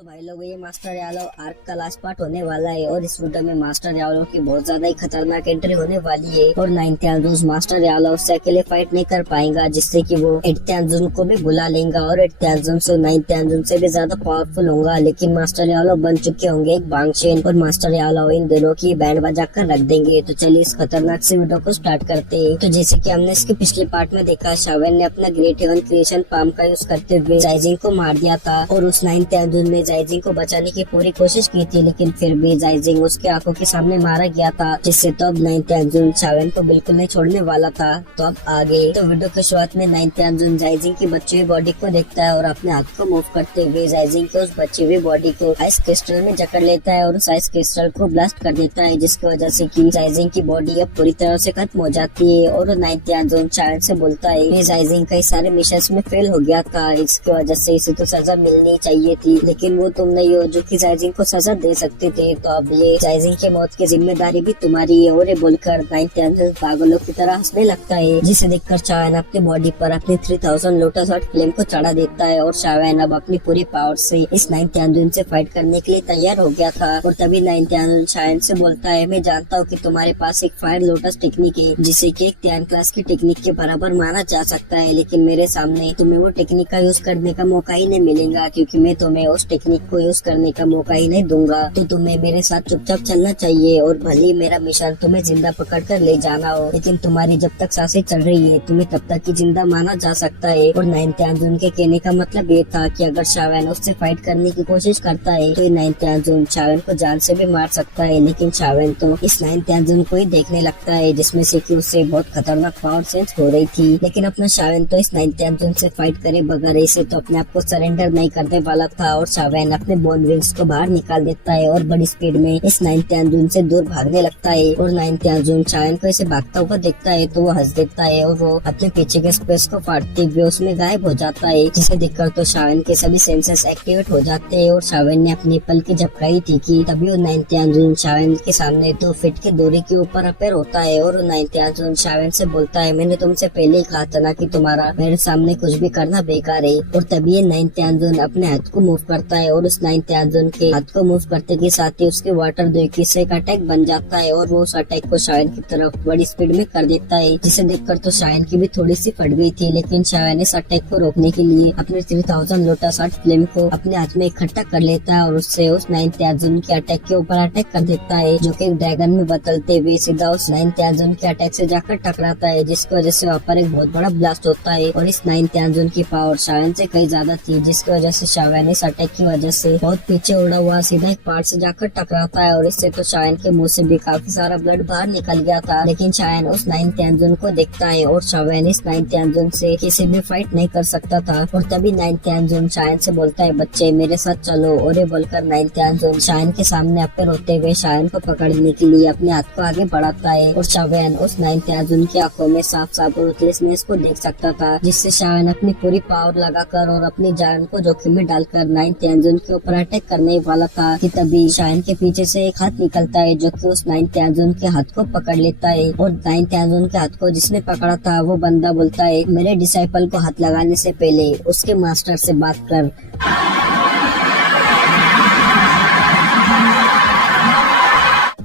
तो भाई लोग ये मास्टर यालो आर्क का लास्ट पार्ट होने वाला है और इस वीडियो में मास्टर यालो की बहुत ज्यादा ही खतरनाक एंट्री होने वाली है और 9th अंजुन मास्टर यालो उससे अकेले फाइट नहीं कर पाएगा, जिससे कि वो 8th अंजुन को भी बुला लेगा और 8th अंजुन से 9th अंजुन से भी ज्यादा पावरफुल होगा। लेकिन मास्टर यालो बन चुके होंगे एक बांगचेन और मास्टर यालो इन दोनों की बैंड बजा कर रख देंगे। तो चलिए इस खतरनाक से वीडियो को स्टार्ट करते हैं। तो जैसे कि हमने इसके पिछले पार्ट में देखा, शावेन ने अपना ग्रेट हेवन क्रिएशन पाम का यूज करते हुए जाइजिंग को मार दिया था और उस 9th अंजुन में जाइजिंग को बचाने की पूरी कोशिश की थी, लेकिन फिर भी जाइजिंग उसके आंखों के सामने मारा गया था, जिससे तो अब 9th अंजुन शावेन को बिल्कुल नहीं छोड़ने वाला था। तो अब आगे तो वीडियो की शुरुआत में 9th अंजुन जाइजिंग की बची हुई बॉडी को देखता है और अपने हाथ को मूव करते हुए जाइजिंग के उस बची हुई बॉडी को आइस क्रिस्टल में जकड़ लेता है और उस आइस क्रिस्टल को ब्लास्ट कर देता है, जिसकी वजह से कि जाइजिंग की बॉडी अब पूरी तरह से खत्म हो जाती है। और 9th अंजुन शावेन से बोलता है कि जाइजिंग कई सारे मिशन में फेल हो गया था, इसकी वजह से इसे तो सजा मिलनी चाहिए थी, लेकिन वो तुम नहीं हो जो कि जाइजिंग को सजा दे सकते थे, तो अब ये जाइजिंग के मौत की जिम्मेदारी भी तुम्हारी है। और ये बोलकर 9th अंजुन पागलों की तरह हंसने लगता है, जिसे देखकर शावेन अपनी बॉडी पर अपनी 3000 लोटस हार्ट फ्लेम को चढ़ा देता है और शावेन अब अपनी पूरी पावर से इस 9th अंजुन से फाइट करने के लिए तैयार हो गया था। और तभी 9th अंजुन शावेन से बोलता है, मैं जानता हूँ कि तुम्हारे पास एक फायर लोटस टेक्निक है जिसे कि एक ध्यान क्लास की टेक्निक के बराबर माना जा सकता है, लेकिन मेरे सामने तुम्हें वो टेक्निक का यूज करने का मौका ही नहीं मिलेगा, क्योंकि मैं तुम्हें उस टेक्निक को यूज करने का मौका ही नहीं दूंगा। तो तुम्हें मेरे साथ चुपचाप चलना चाहिए और भले मेरा मिशन तुम्हें जिंदा पकड़ कर ले जाना हो, लेकिन तुम्हारी जब तक सांसें चल रही है तुम्हें तब तक ही जिंदा माना जा सकता है। और 9th अंजुन के कहने का मतलब ये था कि अगर शावेन उससे फाइट करने की कोशिश करता है तो 9th अंजुन शावेन को जान से भी मार सकता है, लेकिन शावेन तो इस 9th अंजुन को ही देखने लगता है, जिसमें से कि उससे बहुत खतरनाक पावर सेंस हो रही थी। लेकिन अपना शावेन तो इस 9th अंजुन से फाइट करे बगैर इसे तो अपने आप को सरेंडर नहीं करने वाला था। और शावेन अपने बोन विंग्स को बाहर निकाल देता है और बड़ी स्पीड में इस 9th अंजुन से दूर भागने लगता है। और 9th अंजुन शावेन को इसे भागता हुआ देखता है तो वो हंस देता है और वो अपने पीछे के स्पेस को फाड़ते हुए उसमें गायब हो जाता है, जिसे देखकर तो शावेन के सभी सेंसेस एक्टिवेट हो जाते हैं। और शावेन ने अपनी पल की झपकाई थी कि तभी वो 9th अंजुन शावेन के सामने 2 फीट की दूरी के ऊपर अपेयर होता है और 9th अंजुन शावेन से बोलता है, मैंने तुमसे पहले ही कहा था ना कि तुम्हारा मेरे सामने कुछ भी करना बेकार है। और तभी ये 9th अंजुन अपने हाथ को मूव करता है और उस 9th अंजुन के हाथ को मूव करते के साथ ही उसके वाटर द्विकी से एक अटैक बन जाता है और वो उस अटैक को शावेन की तरफ बड़ी स्पीड में कर देता है, जिसे देखकर तो शावेन की भी थोड़ी सी फट गई थी। लेकिन शावेन इस अटैक को रोकने के लिए अपने 3000 लोटस हार्ट फ्लेम को अपने हाथ में इकट्ठा कर लेता है और उससे उस 9th अंजुन के अटैक के ऊपर अटैक कर देता है, जो कि एक ड्रैगन में बदलते हुए सीधा उस 9th अंजुन के अटैक से जाकर टकराता है, जिसकी वजह से वहाँ पर एक बहुत बड़ा ब्लास्ट होता है। और इस 9th अंजुन की पावर शावेन से कहीं ज्यादा थी, जिसकी वजह से शावेन इस अटैक की वजह से बहुत पीछे उड़ा हुआ सीधा एक पहाड़ से जाकर टकराता है और इससे तो शावेन के मुंह से भी काफी सारा ब्लड बाहर निकल गया था। लेकिन शावेन उस 9th अंजुन को देखता है और शावेन इस 9th अंजुन से किसी भी फाइट नहीं कर सकता था। और तभी 9th अंजुन शावेन से बोलता है, बच्चे मेरे साथ चलो। और ये बोलकर 9th अंजुन शावेन के सामने अपेयर होते हुए शावेन को पकड़ने के लिए अपने हाथ को आगे बढ़ाता है और शावेन उस 9th अंजुन की आंखों में साफ साफ रूथलेसनेस को देख सकता था, जिससे शावेन अपनी पूरी पावर लगाकर और अपनी जान को जोखिम में डालकर 9th अंजुन के ऊपर अटैक करने वाला था कि तभी शावेन के पीछे से एक हाथ निकलता है, जो कि उस 9th अंजुन के हाथ को पकड़ लेता है। और 9th अंजुन के हाथ को जिसने पकड़ा था वो बंदा बोलता है, मेरे डिसाइपल को हाथ लगाने से पहले उसके मास्टर से बात कर।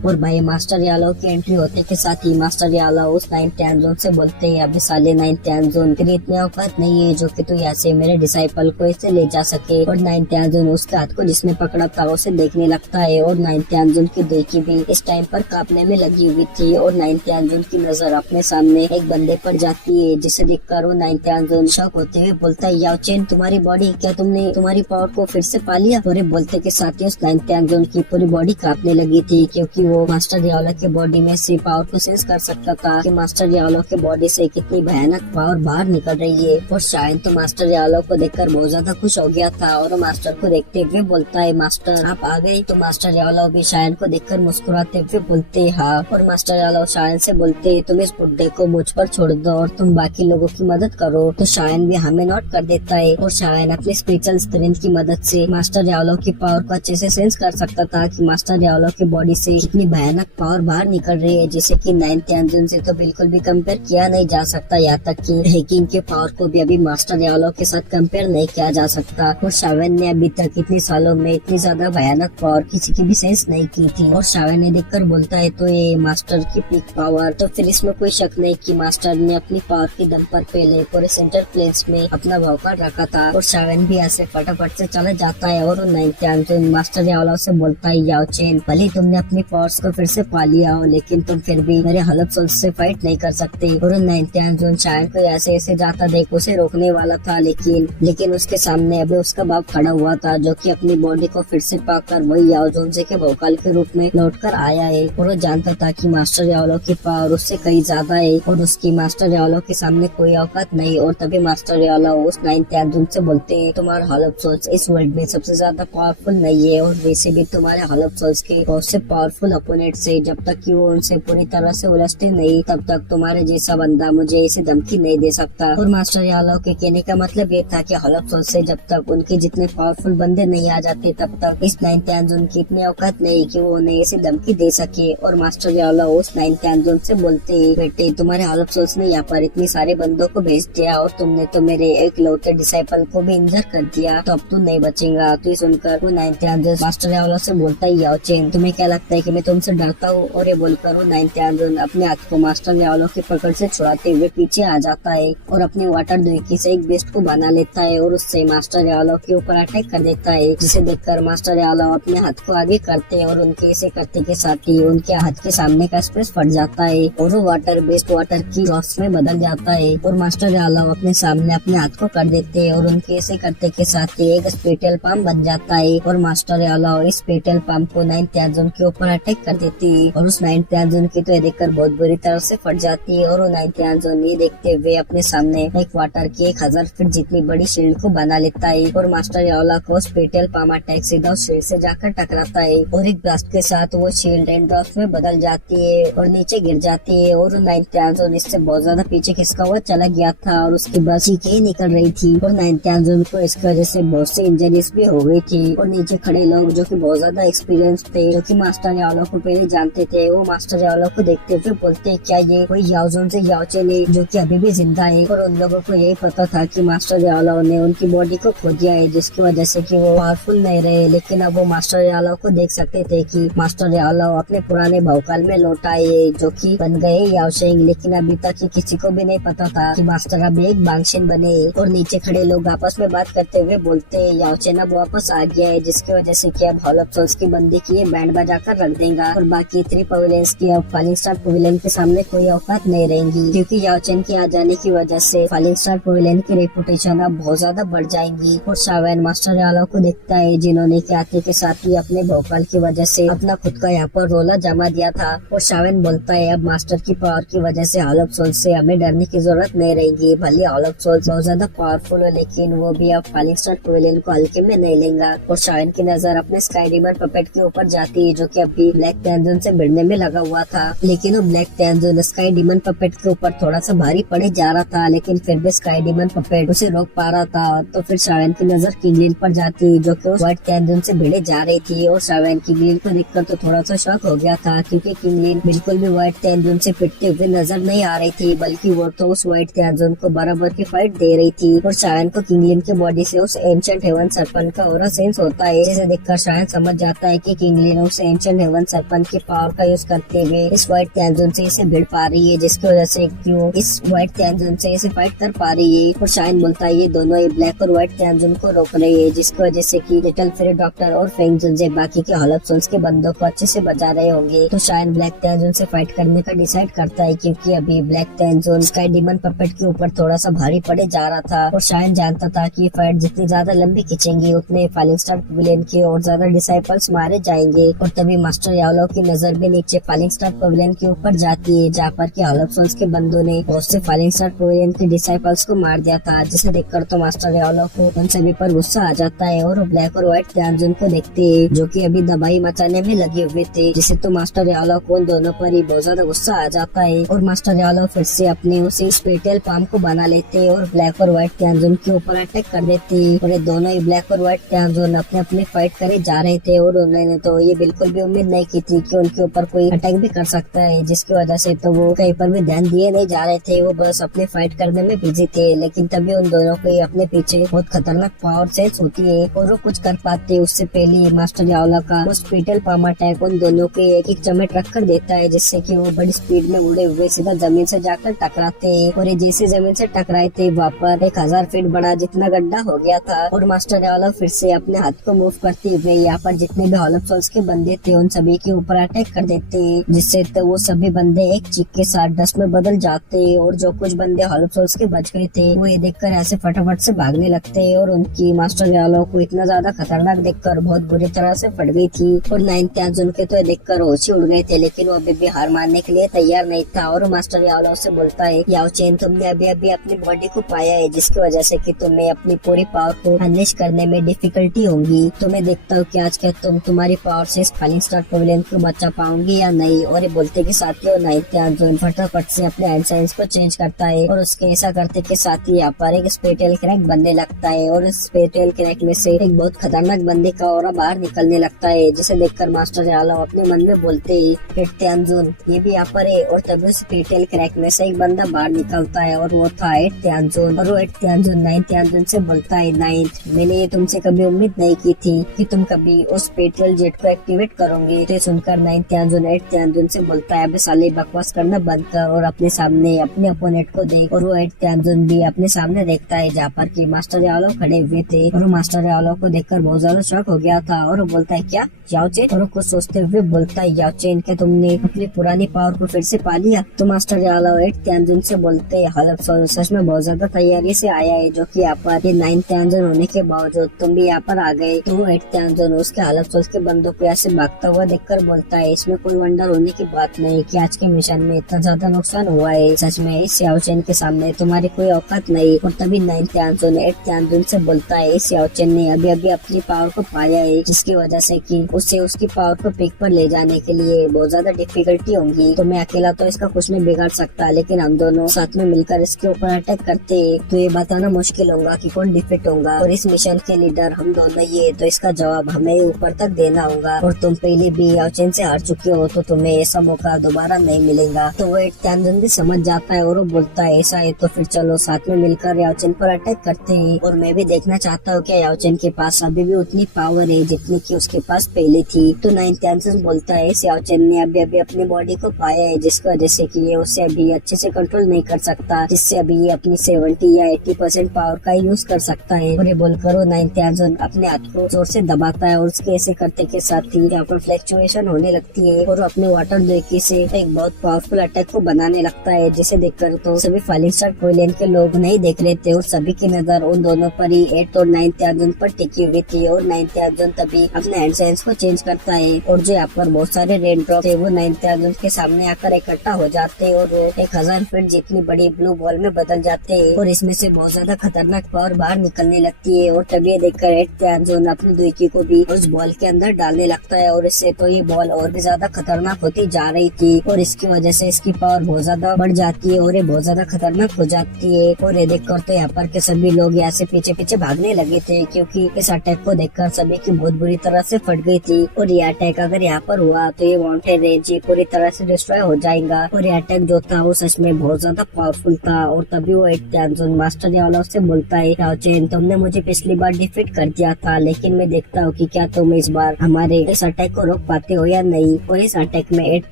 और भाई मास्टर यालो की एंट्री होते के साथ ही मास्टर यालो उस 9th अंजुन से बोलते हैं, अभी साले 9th अंजुन तेरी इतनी औकात नहीं है जो कि तू यहाँ से मेरे डिसाइपल को इसे ले जा सके। और 9th अंजुन उसके हाथ को जिसने पकड़ा था उसे देखने लगता है और 9th अंजुन की देखी भी इस टाइम पर कांपने में लगी हुई थी। और 9th अंजुन की नजर अपने सामने एक बंदे पर जाती है, जिसे देखकर वो 9th अंजुन शॉक होते हुए बोलता है, याओ चेन तुम्हारी बॉडी, क्या तुमने तुम्हारी पावर को फिर से पा लिया? और बोलते के साथ ही उस 9th अंजुन की पूरी बॉडी कांपने लगी थी, क्योंकि वो मास्टर यालो के बॉडी में से पावर को सेंस कर सकता था कि मास्टर यालो के बॉडी से कितनी भयानक पावर बाहर निकल रही है। और शायद तो मास्टर यालो को देखकर बहुत ज्यादा खुश हो गया था और मास्टर को देखते हुए बोलता है, मास्टर आप आ गए? तो मास्टर यालो भी शायद को देखकर मुस्कुराते हुए बोलते हाँ। और मास्टर यालो शायद से बोलते, तुम इस बुड्ढे को मुझ पर छोड़ दो और तुम बाकी लोगों की मदद करो। तो शायद भी हमें नोट कर देता है और शायद अपने स्पेशल स्ट्रेंथ की मदद से मास्टर यालो की पावर को अच्छे से सेंस कर सकता था कि मास्टर यालो की बॉडी से कितनी अपनी भयानक पावर बाहर निकल रही है, जिसे कि 9th त्यानजुन से तो बिल्कुल भी कंपेयर किया नहीं जा सकता। यहाँ तक कि हैकिंग के पावर को भी अभी मास्टर यालो के साथ कंपेयर नहीं किया जा सकता। और शावेन ने अभी तक इतने सालों में इतनी ज्यादा भयानक पावर किसी की भी सेंस नहीं की थी। और शावेन ने देखकर बोलता है तो ये मास्टर की पीक पावर, तो फिर इसमें कोई शक नहीं कि मास्टर ने अपनी पावर के दम पर पहले पूरे सेंटर प्लेन्स में अपना भौकाल रखा था। और शावेन भी ऐसे फटाफट से चला जाता है और 9th त्यानजुन मास्टर यालो से बोलता है, याओ चेन, भले तुमने अपनी पावर्स को फिर से पा लिया हो, लेकिन तुम फिर भी मेरे हलब सोल्स से फाइट नहीं कर सकते। और 9th त्यानजुन शायन को ऐसे ऐसे जाता देख उसे रोकने वाला था, लेकिन उसके सामने अभी उसका बाप खड़ा हुआ था, जो कि अपनी बॉडी को फिर से पाकर वही याओ जोनसे के भौकाल के रूप में लौट कर आया है। और वो जानता था कि मास्टर याओलो की पावर उससे कहीं ज्यादा है और उसकी मास्टर याओलो के सामने कोई औकात नहीं। और तभी मास्टर याओलो उस 9th त्यानजुन से बोलते हैं, तुम्हारा हलब सोल्स इस वर्ल्ड में सबसे ज्यादा पावरफुल नहीं है, और वैसे भी तुम्हारे हलब सोल्स के बहुत से पावरफुल अपोनेंट से जब तक कि वो उनसे पूरी तरह से उलझते नहीं, तब तक तुम्हारे जैसा बंदा मुझे ऐसी धमकी नहीं दे सकता। और मास्टर याओलो के कहने का मतलब ये था कि हलब सोल्स से जब तक उनके जितने पावरफुल बंदे नहीं आ जाते, तब तक इस 9th त्यानजुन की इतनी औकात नहीं कि वो उन्हें ऐसी धमकी दे सके। और मास्टर याओलो उस 9th त्यानजुन से बोलते हैं, बेटे तुम्हारे हलब सोल्स ने यहाँ पर इतने सारे बंदों को भेज दिया और तुमने तो मेरे एक लौटे डिसाइपल को भी इंजर कर दिया, तो अब तू नहीं बचेगा। तो सुनकर वो 9th त्यानजुन मास्टर याओलो से बोलता है, याओ चेन, तुम्हें क्या लगता है कि मैं तुमसे डरता हूँ? और ये बोलकर वो 9th त्यानजुन अपने हाथ को मास्टर याओलो की पकड़ से छुड़ाते हुए पीछे आ जाता है और अपने वाटर दुईकी से एक बेस्ट को बना लेता है और उससे मास्टर याओलो के ऊपर अटैक कर देता है, जिसे देखकर मास्टर याओलो अपने हाथ को आगे करते हैं और उनके ऐसे करते के साथ ही उनके हाथ के सामने का स्पेस फट जाता है और वो वाटर बेस्ट वाटर की ड्रॉप्स में बदल जाता है। और मास्टर याओलो अपने सामने अपने हाथ को कर देते हैं और उनके ऐसे करते के साथ ही एक स्पेटल पाम बन जाता है और मास्टर याओलो इस स्पेटल पाम को 9th त्यानजुन के ऊपर अटैक कर देती है और उस 9th त्यानजुन की तो ये देखकर बहुत बुरी तरह से फट जाती है। और वो 9th त्यानजुन ये देखते हुए अपने सामने एक वाटर की 1000 फीट जितनी बड़ी शील्ड को बना लेता है और मास्टर याओलो को स्पेटल पाम अटैक सीधा उस शील्ड से जाकर टकराता है और एक ब्लास्ट के साथ वो शील्ड एंड ड्रॉप्स में बदल जाती है और नीचे गिर जाती है। और 9th त्यानजुन इससे बहुत ज्यादा पीछे खिसका हुआ चला गया था और उसकी बस चीखें निकल रही थी और 9th त्यानजुन को इसकी वजह से बहुत सी इंजरीज भी हो गई थी। और नीचे खड़े लोग जो कि बहुत ज्यादा एक्सपीरियंस थे, जो कि मास्टर याओलो को पहले जानते थे, वो मास्टर याओलो को देखते हुए बोलते, क्या ये वही याओ जोन से याओ चेन है जो कि अभी भी जिंदा है? और उन लोगों को यही पता था कि मास्टर याओलो ने उनकी बॉडी को खो दिया है, जिसकी वजह से कि वो पावरफुल नहीं रहे। लेकिन अब वो मास्टर याओलो को देख सकते थे कि मास्टर याओलो अपने पुराने भौकाल में लौट आए, जो कि बन गए याओ शेंग। लेकिन अभी तक किसी को भी नहीं पता था कि मास्टर अब एक बांगशिन बने। और नीचे खड़े लोग आपस में बात करते हुए बोलते, याओ चेन अब वापस आ गया है, जिसकी वजह से कि अब हॉलब सोल्स की बंदी की ये बैंड बजा कर रख देगा और बाकी 3 पवेलियंस की अब फॉलिंग स्टार पवेलियन के सामने कोई औकात नहीं रहेंगी, क्योंकि याओ चेन के आ जाने की वजह से फॉलिंग स्टार पवेलियन की रेपुटेशन अब बहुत ज्यादा बढ़ जाएंगी। और शावेन मास्टर याओलो को देखता है, जिन्होंने के आते के साथ ही अपने भोपाल की वजह से अपना खुद का यहाँ पर रोला जमा दिया था। और शावेन बोलता है, अब मास्टर की पावर की वजह से हॉलब सोल्स से हमें डरने की जरूरत नहीं रहेगी। भले हॉलब सोल्स बहुत ज्यादा पावरफुल हो, लेकिन वो भी अब फॉलिंग स्टार पवेलियन को हल्के में नहीं लेगा। और शावेन की नजर अपने स्काई डीमन पपेट के ऊपर जाती है, जो कि अभी ब्लैक त्यानजुन से भिड़ने में लगा हुआ था। लेकिन वो ब्लैक त्यानजुन स्काई डीमन पपेट के ऊपर थोड़ा सा भारी पड़े जा रहा था, लेकिन फिर भी स्काई डीमन पपेट उसे रोक पा रहा था। तो फिर शावेन की नजर किंगलिन पर जाती, जो कि व्हाइट त्यानजुन से भिड़े जा रही थी। और शावेन किंगलिन को देखकर तो थोड़ा सा शॉक हो गया था, क्योंकि किंगलिन बिल्कुल भी व्हाइट त्यानजुन से पिटते हुए नजर नहीं आ रही थी, बल्कि वो तो उस व्हाइट त्यानजुन को बराबर की फाइट दे रही थी। और शावेन को किंगलिन की बॉडी से उस एंशिएंट हेवन सर्पंट का ऑरा सेंस होता है, जिसे देखकर शावेन समझ जाता है कि किंगलिन उस एंशिएंट हेवन सर्पंट की पावर का यूज करते हुए इस व्हाइट त्यानजुन से इसे भिड़ पा रही है, जिसकी वजह से क्यों इस व्हाइट त्यानजुन से इसे फाइट कर पा रही है। और शावेन बोलता है, ये दोनों ही ब्लैक और व्हाइट त्यानजुन को रोक रही है, जिसकी वजह से कि लिटिल फेरी डॉक्टर और फेंग जुनजे बाकी के हॉलब सोल्स के बंदों को अच्छे से बचा रहे होंगे। तो शायद ब्लैक त्यानजुन से फाइट करने का डिसाइड करता है, क्योंकि अभी ब्लैक त्यानजुन स्काई डीमन पपेट के ऊपर थोड़ा सा भारी पड़े जा रहा था। और शायद जानता था कि फाइट जितनी ज्यादा लंबी खींचेंगी, उतने फॉलिंग स्टार पवेलियन के और ज्यादा डिसाइपल्स मारे जाएंगे। और तभी मास्टर याओलो की नजर भी नीचे फॉलिंग स्टार पवेलियन के ऊपर जाती है, जहाँ पर के हॉलब सोल्स के बंदों ने बहुत से फॉलिंग स्टार पवेलियन के डिसाइपल्स को मार दिया था, जिसे देखकर तो मास्टर याओलो को उन सभी पर गुस्सा आ जाता है। और वो ब्लैक और व्हाइट त्यानजुन को देखते हैं, जो कि अभी दबाई मचाने में लगे हुए थे, जिसे तो मास्टर याओलो को उन दोनों पर ही बहुत ज्यादा गुस्सा आ जाता है। और मास्टर याओलो फिर से अपने उसी स्पेटल पाम को बना लेते हैं और ब्लैक और व्हाइट त्यानजुन के ऊपर अटैक कर देते हैं। और दोनों ही ब्लैक और व्हाइट त्यानजुन अपने अपने फाइट करे जा रहे थे और उन्होंने तो ये बिल्कुल भी उम्मीद नहीं की थी कि उनके ऊपर कोई अटैक भी कर सकता है, जिसकी वजह से तो वो कहीं पर भी ध्यान दिए नहीं जा रहे थे, वो बस अपने फाइट करने में बिजी थे। लेकिन तभी उन दोनों को अपने पीछे बहुत खतरनाक पावर सेंस होती है और वो कुछ कर पाते हैं। उससे पहले मास्टर यावला का हॉस्पिटल पाम अटैक उन दोनों के एक एक चमेट रख कर देता है, जिससे कि वो बड़ी स्पीड में उड़े हुए सीधा जमीन से जाकर टकराते हैं। और ये जैसे जमीन से टकराए थे वहाँ पर 1000 फीट बड़ा जितना गड्ढा हो गया था। और मास्टर यावला फिर से अपने हाथ को मूव करते हुए यहाँ पर जितने भी हॉल ऑफ सोल्स के बंदे थे उन सभी के ऊपर अटैक कर देते हैं, जिससे तो वो सभी बंदे एक चीख के साथ डस्ट में बदल जाते हैं। और जो कुछ बंदे हॉल ऑफ सोल्स के बच गए थे वो ये देखकर ऐसे फटाफट से भागने लगते हैं। और उनकी मास्टर यावला को इतना ज्यादा खतरनाक देखकर बहुत बुरी तरह से फट गई थी। और 9 त्याजन के तो देखकर होश ही उड़ गए थे, लेकिन वो अभी भी हार मानने के लिए तैयार नहीं था। और मास्टर यावला उससे बोलता है, याओ चेन तुमने अभी अभी अपनी बॉडी को पाया है, जिसकी वजह से कि तुम्हें अपनी पूरी पावर को अनलेश करने में डिफिकल्टी होगी। तो मैं देखता हूँ कि आज क्या तुम तुम्हारी पावर से इस फाइलिंग स्टार पवेलियन को बचा पाओगी या नहीं। और ये बोलते के साथ ही 9 त्याजन फटाफट से अपने हैंड साइंस को चेंज करता है और उसके ऐसा करते के साथ ही यहाँ पर एक स्पेटियल क्रैक बनने लगता है। और इस स्पेटियल क्रैक में से एक बहुत खतरनाक बंदे का ऑरा बाहर निकलने लगता है, जिसे देखकर मास्टर यावला अपने मन में बोलते है, त्याजन ये भी यहाँ पर है। और तभी स्पेटियल क्रैक में से एक बंदा बाहर निकलता है और वो था त्याजन। और वो त्याजन 9 त्याजन से बोलता है, 9 मैंने ये तुमसे कभी उम्मीद नहीं की थी कि तुम कभी उस स्पेटियल जेट को एक्टिवेट करोगे। तो सुनकर 9 त्याजन से बोलता है, अबे साले बकवास करना बंद कर और अपने सामने अपने अपोनेंट को देख। और वो त्याजन भी अपने सामने देखता है जहाँ पर की मास्टर यावला खड़े हुए थे। और मास्टर यावला को देखकर बहुत ज्यादा शॉक हो गया था और वो बोलता है, क्या याओ चेन? और कुछ सोचते हुए बोलता है, याओ चेन क्या तुमने अपनी पुरानी पावर को फिर से पा लिया? तो मास्टर यावला त्याजन से बोलते हैं, हलफ सच में बहुत ज्यादा तैयारी से आया है, जो कि यहाँ पर 9 त्याजन होने के बावजूद तुम भी यहाँ पर आ गए। तो वो त्याजन उसके हलफ सोच के बंदों को ऐसे भागता हुआ देखकर बोलता है, इसमें कोई वंडर होने की बात नहीं कि आज के मिशन में इतना ज्यादा नुकसान हुआ है। सच में इस याओ चेन के सामने तुम्हारी कोई औकात नहीं। और तभी 9 त्याजन से बोलता है, इस याओ चेन ने अभी अभी अपनी पावर को पाया है, जिसकी वजह से कि उससे उसकी पावर को पीक पर ले जाने के लिए बहुत ज्यादा डिफिकल्टी होगी। तो मैं अकेला तो इसका कुछ नहीं बिगाड़ सकता, लेकिन हम दोनों साथ में मिलकर इसके ऊपर अटैक करते तो ये बताना मुश्किल होगा कि कौन डिफीट होगा। और इस मिशन के लीडर हम दोनों ही है, तो इसका जवाब हमें ऊपर तक देना होगा। और तुम पहले भी याओ चेन से हार चुके हो, तो तुम्हें ऐसा मौका दोबारा नहीं मिलेगा। तो वो त्याजन भी समझ जाता है और वो बोलता है, ऐसा है तो फिर चलो साथ में मिलकर याओ चेन पर अटैक करते हैं। और मैं भी देखना चाहता हूँ कि याओ चेन के पास अभी भी उतनी पावर है जितनी की उसके पास पहले थी। तो 9 त्याजन बोलता है, याओ चेन ने अभी अभी अपनी बॉडी को पाया है, जिसकी वजह से कि ये उसे अभी अच्छे से कंट्रोल नहीं कर सकता, जिससे अभी ये अपनी 70 या 80% पावर का यूज कर सकता है। और ये बोलकर 9 त्याजन अपने हाथ को जोर से दबाता है और उसके ऐसे करते के साथ ही यहाँ पर फ्लक्चुएशन होने लगती है और अपने वाटर दुकी से एक बहुत पावरफुल अटैक को बनाने लगता है, जिसे देखकर तो सभी फाइलिंग स्टार पवेलियन के लोग नहीं देख रहे थे और सभी की नजर उन दोनों पर ही 8 और 9 त्याजन पर टिकी हुई थी। और 9 त्याजन तभी अपने हैंड साइंस को चेंज करता है और जो यहाँ पर बहुत सारे रेन ड्रॉप थे वो 9 त्याजन के सामने आकर इकट्ठा हो जाते हैं और वो 1000 फीट जितनी बड़ी ब्लू बॉल में बदल जाते हैं और इसमें से बहुत ज्यादा खतरनाक पावर बाहर निकलने लगती है। और तभी ये देखकर 8 त्याजन अपनी दुकी को भी उस बॉल के अंदर डालने लगता है और इससे तो ये बॉल और भी ज्यादा खतरनाक होती जा रही थी और इसकी वजह से इसकी पावर बहुत ज्यादा बढ़ जाती है और ये बहुत ज्यादा खतरनाक हो जाती है। और ये देखकर तो यहाँ पर के सभी लोग यहाँ से पीछे पीछे भागने लगे थे, क्योंकि इस अटैक को देखकर सभी की बहुत बुरी तरह से फट गई थी। और ये अटैक अगर यहाँ पर हुआ तो ये माउंटेन रेंज पूरी तरह से डिस्ट्रॉय हो जाएगा। और ये अटैक जो था वो सच में बहुत ज्यादा पावरफुल था। और तभी वो 8 त्याजन मास्टर यावला से बोलता है, याओ चेन तुमने मुझे पिछली बार डिफीट कर दिया था, लेकिन मैं देखता हूँ कि क्या तुम इस बार हमारे इस अटैक को रोक पाते हो या नहीं। और इस अटैक में 8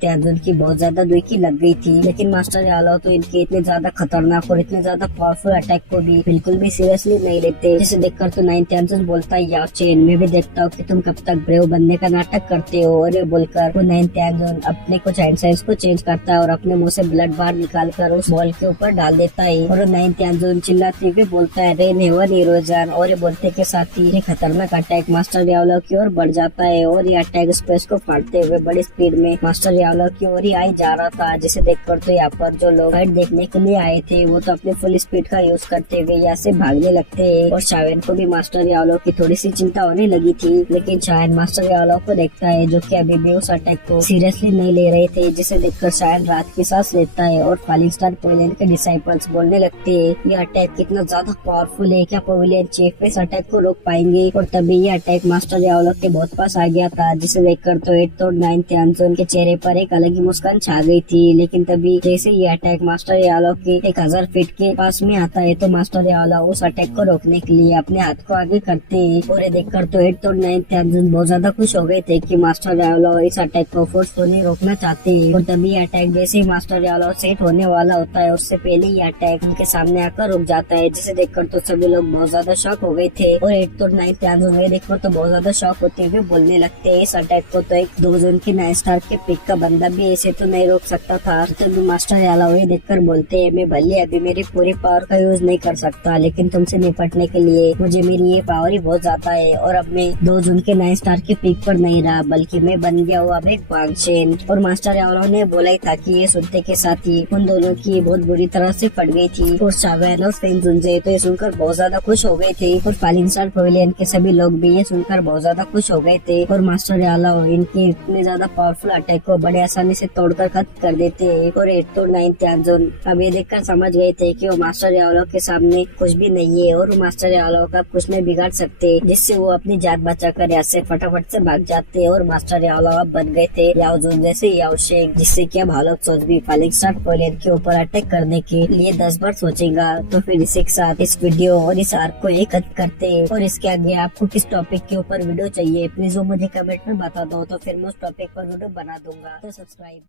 त्याजन की बहुत ज्यादा दुखी लग गई थी, लेकिन मास्टर यावला तो इनके इतने ज्यादा खतरनाक और इतने ज्यादा पावरफुल अटैक को भी बिल्कुल भी सीरियसली नहीं लेते। जिसे देखकर तो 9 त्याजन बोलता है, याओ चेन मैं भी देखता हूँ कि तुम कब तक ब्रेव बनने का नाटक करते हो। और ये बोलकर वो 9 त्याजन अपने कुछ हैंड साइंस को चेंज करता है और अपने मुंह से ब्लड बाहर निकाल कर उस बॉल के ऊपर डाल देता है। और 9 त्याजन चिल्लाते हुए बोलता है, रेन हेवन इरोजन। और ये बोलते के साथ ही खतरनाक अटैक मास्टर यावला की ओर बढ़ जाता है और ये अटैक स्पेस को फाड़ते हुए बड़ी स्पीड में मास्टर यावला की ओर ही आई जा रहा था। जिसे देखकर तो यहाँ पर जो लोग फाइट देखने के लिए आए थे वो तो अपने फुल स्पीड का यूज करते हुए यहाँ से भागने लगते हैं। और शावेन को भी मास्टर यावला की थोड़ी सी चिंता होने लगी थी, लेकिन शायद मास्टर यालो को देखता है, जो कि अभी भी उस अटैक को सीरियसली नहीं ले रहे थे, जिसे देखकर शायद रात की सांस लेता है। और फॉलिंग स्टार पवेलियन के डिसाइपल्स बोलने लगते हैं, ये अटैक कितना ज्यादा पावरफुल है, क्या पवेलियन चीफ इस अटैक को रोक पाएंगे। और तभी ये अटैक मास्टर यालो के बहुत पास आ गया था, जिसे देखकर तो 8th और 9th त्यांजोन के चेहरे पर एक अलग ही मुस्कान छा गई थी। लेकिन तभी जैसे ये अटैक मास्टर यालो के 1000 फीट के पास में आता है, तो मास्टर यालो उस अटैक को रोकने के लिए अपने हाथ को आगे करते हैं। और ये देखकर तो 8th और 9th त्यांजोन बहुत ज्यादा खुश हो गए थे कि मास्टर यालो इस अटैक को फोर्सफुली रोकना चाहते हैं। और तभी ये अटैक जैसे ही मास्टर यालो सेट होने वाला होता है, उससे पहले ये अटैक उनके सामने आकर रुक जाता है, जिसे देखकर तो सभी लोग बहुत ज्यादा शॉक हो गए थे। और 8th और 9th त्यांजोन ये देखकर तो बहुत ज्यादा शॉक होते हुए बोलने लगते हैं, इस अटैक को तो एक 2 जोन के 9 स्टार के पिक का बंदा भी ऐसे तो नहीं रोक सकता था। तभी मास्टर यालो ये देखकर बोलते हैं, मैं भले अभी मेरी पूरी पावर का यूज नहीं कर सकता, लेकिन तुमसे निपटने के लिए मुझे मेरी ये पावर ही बहुत ज्यादा है। और अब मैं 2 जोन के 9 स्टार के पिक पर नहीं रहा, बल्कि मैं बन गया हुआ एक वांगचेन। और मास्टर यालो ने बोला ही था कि ये सुनते के साथ ही उन दोनों की बहुत बुरी तरह से फट गई थी। और शावेन और फेंगजुनजे तो ये सुनकर बहुत ज्यादा खुश हो गए थे। और फॉलिंग स्टार पवेलियन के सभी लोग भी ये सुनकर बहुत ज्यादा खुश हो गए थे। और मास्टर यालो इनके इतने ज्यादा पावरफुल अटैक को बड़े आसानी से तोड़कर खत्म कर देते हैं। और 8th और 9th त्यांजोन अब ये देखकर समझ गए थे कि वो मास्टर यालो के सामने कुछ भी नहीं है, और वो मास्टर यालो का कुछ नहीं बिगाड़ सकते, जिससे वो अपनी जान बचाकर यहाँ से फटाफट से भाग जाते हैं। और मास्टर यालो अब बन गए थे याओ जोन जैसे याओ शेंग, जिससे कि अब हालत सोच भी फॉलिंग स्टार पवेलियन के ऊपर अटैक करने के लिए 10 बार सोचेगा। तो फिर इसी के साथ इस वीडियो और इस आर्क को एक खत्म करते हैं। और इसके आगे आपको किस टॉपिक के ऊपर वीडियो चाहिए, प्लीज वो मुझे कमेंट में बता दो, तो फिर मैं उस टॉपिक पर वीडियो बना दूंगा। तो सब्सक्राइब